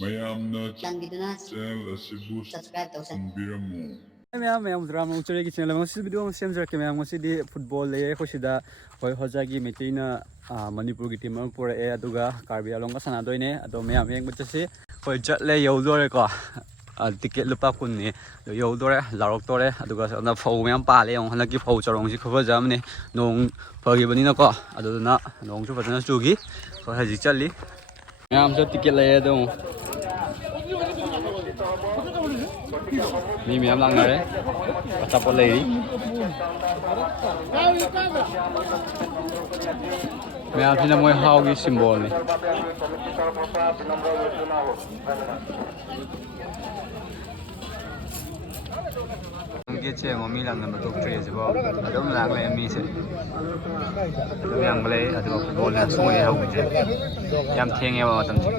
ꯃꯌꯥꯝꯅ ꯆꯦꯅꯦꯜ ꯑꯁꯤꯕꯨ ꯁꯕꯁꯀ꯭ꯔꯥꯏꯕ ꯇꯧꯁꯟꯕꯤꯔꯝꯃꯨ ꯃꯌꯥꯝ ꯗ꯭ꯔꯥꯃ ꯎꯆꯔꯒꯤ ꯆꯦꯅꯦꯜ ꯉꯁꯤ ꯚꯤꯗꯤꯑꯣ ꯑꯃ ꯁꯦꯝꯖꯔꯛꯀꯦ ꯃꯌꯥꯝ ꯉꯁꯤꯗꯤ ꯐꯨꯠꯕꯣꯜ ꯂꯩꯌꯦ ꯑꯩꯈꯣꯏ ꯁꯤꯗ ꯍꯣꯏ ꯍꯣꯖꯥꯒꯤ ꯃꯩꯇꯩꯅ ꯃꯅꯤꯄꯨꯔꯒꯤ ꯇꯤꯝ ꯑꯃ ꯄꯨꯔꯛꯑꯦ ꯑꯗꯨꯒ ꯀꯥꯔꯕꯤ ꯑꯂꯣꯡꯒ ꯁꯥꯟꯅꯗꯣꯏꯅꯦ ꯑꯗꯣ ꯃꯌꯥꯝ ꯌꯦꯡꯕ ꯆꯠꯁꯤ ꯍꯣꯏ ꯆꯠꯂꯦ ꯌꯧꯗꯣꯔꯦꯀꯣ ꯇꯤꯀꯦꯠ ꯂꯨꯄꯥ 10ꯅꯤ ꯌꯧꯗꯣꯔꯦ ꯂꯥꯎꯔꯛꯇꯣꯔꯦ ꯑꯗꯨꯒ ꯁꯣꯝꯗ ꯐꯧ ꯃꯌꯥꯝ ꯄꯥꯜꯂꯦ ꯌꯦꯡꯉꯣ ꯍꯟꯗꯛꯀꯤ ꯐꯧ ꯆꯔꯣꯡꯁꯤ ꯈꯨꯐꯖ ꯑꯃꯅꯤ ꯅꯣꯡ ꯐꯈꯤꯕꯅꯤꯅꯀꯣ ꯑꯗꯨꯗꯨꯅ ꯅꯣꯡꯁꯨ ꯐꯖꯅ ꯆꯨꯈꯤ ꯍꯣꯏ ꯍꯧꯖꯤꯛ ꯆꯠꯂꯤ ꯃꯌꯥꯝꯁꯨ ꯇꯤꯀꯦꯠ ꯂꯩꯌꯦ ꯑꯗꯨꯝ ꯃꯤ ꯃꯌꯥꯝ ꯂꯥꯛꯅꯔꯦ ꯑꯆꯥꯄꯣꯠ ꯂꯩꯔꯤ ꯃꯌꯥꯝꯁꯤꯅ ꯃꯣꯏ ꯍꯥꯎꯒꯤ ꯁꯤꯝꯕꯣꯜꯅꯤ ꯒꯦꯠꯁꯦ ꯌꯦꯡꯉꯣ ꯃꯤ ꯂꯥꯛꯅꯕ ꯇꯣꯛꯇ꯭ꯔꯤ ꯍꯧꯖꯤꯛꯐꯥꯎ ꯑꯗꯨꯝ ꯂꯥꯛ ꯂꯩ ꯃꯤꯁꯦ ꯑꯗꯨꯝ ꯌꯥꯝꯕ ꯂꯩ ꯑꯗꯨꯒ ꯐꯨꯠꯕꯣꯜꯅ ꯁꯨꯡꯉꯩ ꯍꯧꯕꯁꯦ ꯌꯥꯝ ꯊꯦꯡꯉꯦꯕ ꯃꯇꯝꯁꯦ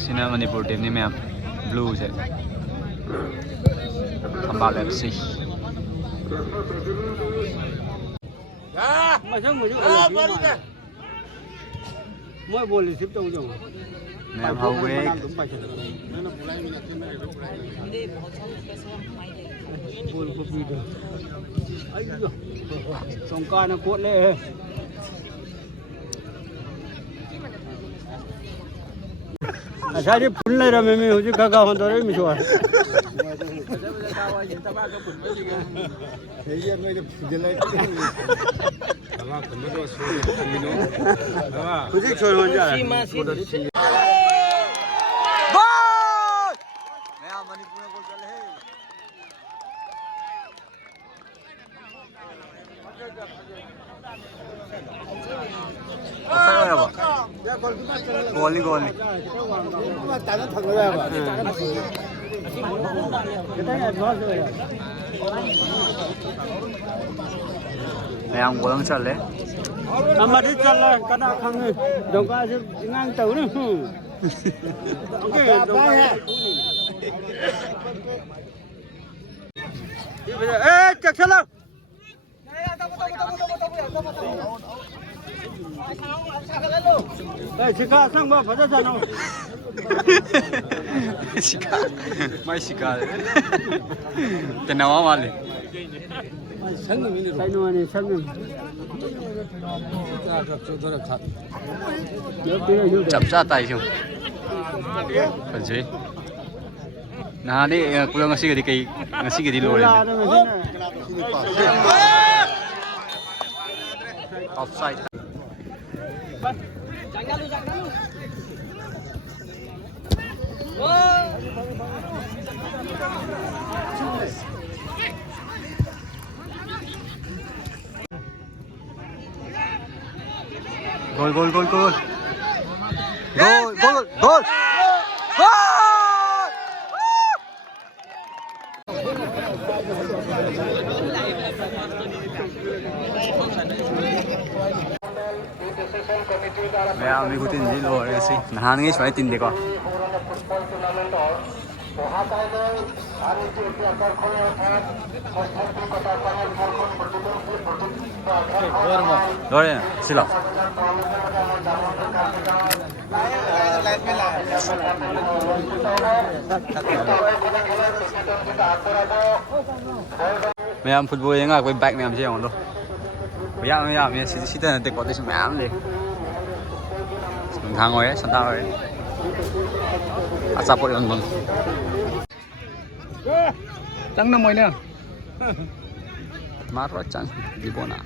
sini Manipur team ni ma'am blue se Thambal FC mỗi bồn thì xếp trong rồi ma'am Hawek bồn có gì đâu ấy rồi sông ca nó cuộn lên sao đi phun lên rồi mình hồi chứ cả hoàn toàn đấy mình chùa thế giờ ngay được phun lên 그 집 저런 줄 알아. 골리 골리. 다른 탕을 봐. 그다음에 좋았어요. Mèo của chặt đấy. mà đi chặt là cái nào không đồng ca chứ ngang tàu nữa. Ok, đồng ca. Bây giờ, ê, chặt chặt đâu. Ê, 시카 상마 받았잖아. 시카, 많이 시카. cái nào mà lên. 상님이네, 상님. chậm ra tay không? Còn gì? Nah ini pulang ngasih ke di luar ini. Offside. Gol gol gol gol. Gol gol gol. Gol! Mẹ mình tin gì rồi cái gì? Hắn nghe phải tin được không? Rồi, xin lỗi. Mẹ football yang aku back mẹ sih yang tu. Mẹ situ nanti kau tu semua mẹ ni. Thang rồi, sẵn rồi. Asap pun bang. Trắng năm mày nè. Marah cang di bona.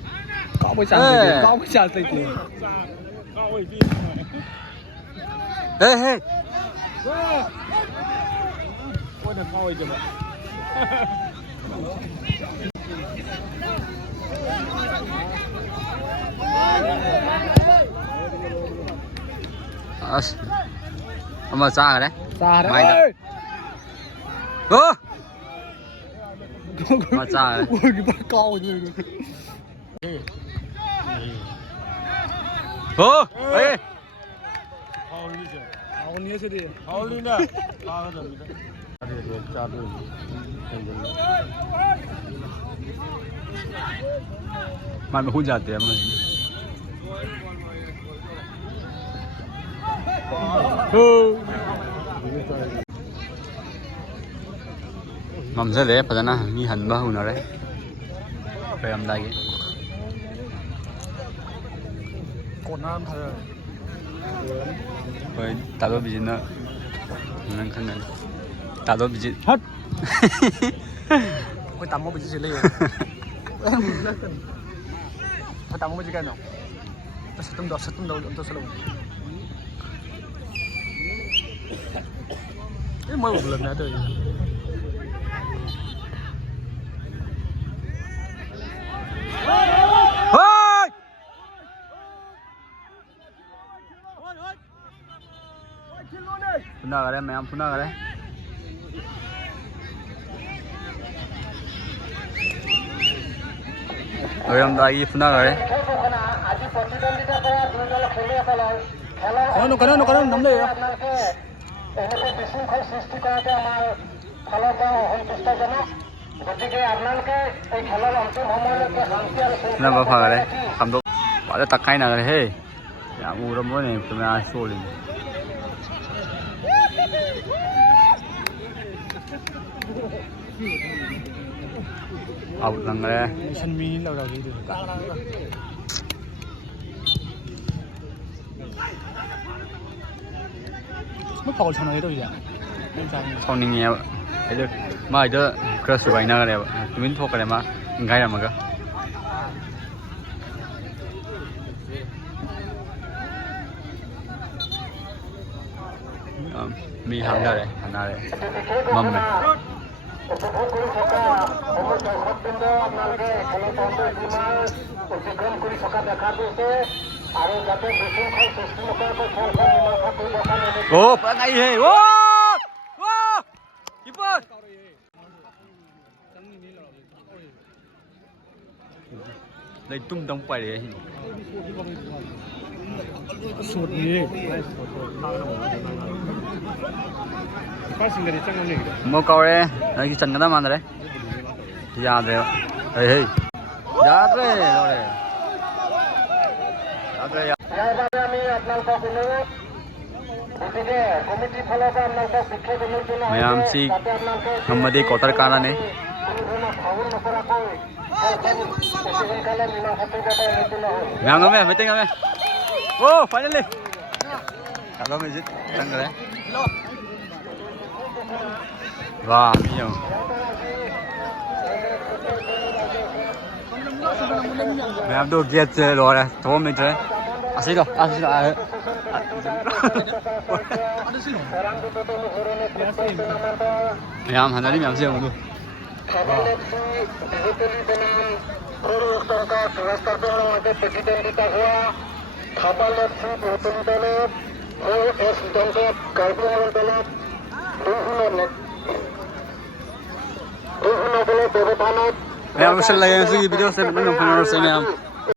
Có bữa sáng có bữa sáng thì Hey hey. ôi nó coi chứ mà. Mà xa rồi đấy. Xa đấy. Mày Ơi. Mà xa rồi. Ôi cái bác câu rồi. Ê. Thôi đi chứ. 하울리나 빠가답니다. Man हो जाते हैं मन mamzale padana mi hanba hunare kayamdagi 고난 하 oi talo bijina nang khangan talo bijit 핫. 그 담모 비지 실래. 그 담모 비지 가노. 서tum도 또 살로. 이 뭐 불렀나 또. Hoi! Phuna kare ma'am phuna kare oyamdagi phuna kare কারণ নামলে phuna ba pha kare kamdo bale takai na kare he ya uram bo ne phuna solin out lang kare 선미 나가게 돼. 뭐 파울 전화해도 이제. sauningye aider ma aider kra subaina kare ba tumin thok kare ma ngai ramaga mi hamdare hanare mamme oh pangai he oh oh keeper lấy tung đông phải đấy 수업 이 파싱들이 짱 나네. mua câu đấy đây cái chân cái đó ăn đấy ra rồi hey hey ra rồi rồi ra rồi ma'am सी हमदे कोतर काना ने ma'am no मैं meeting में ओ finally hello मैं जीत रंग रहे वाह मियो मैम तो गेट से लो रहे तो मैं जो 아시죠? मैम 하나님 양세 오늘 मैम उसे लगे इस वीडियो से मैंने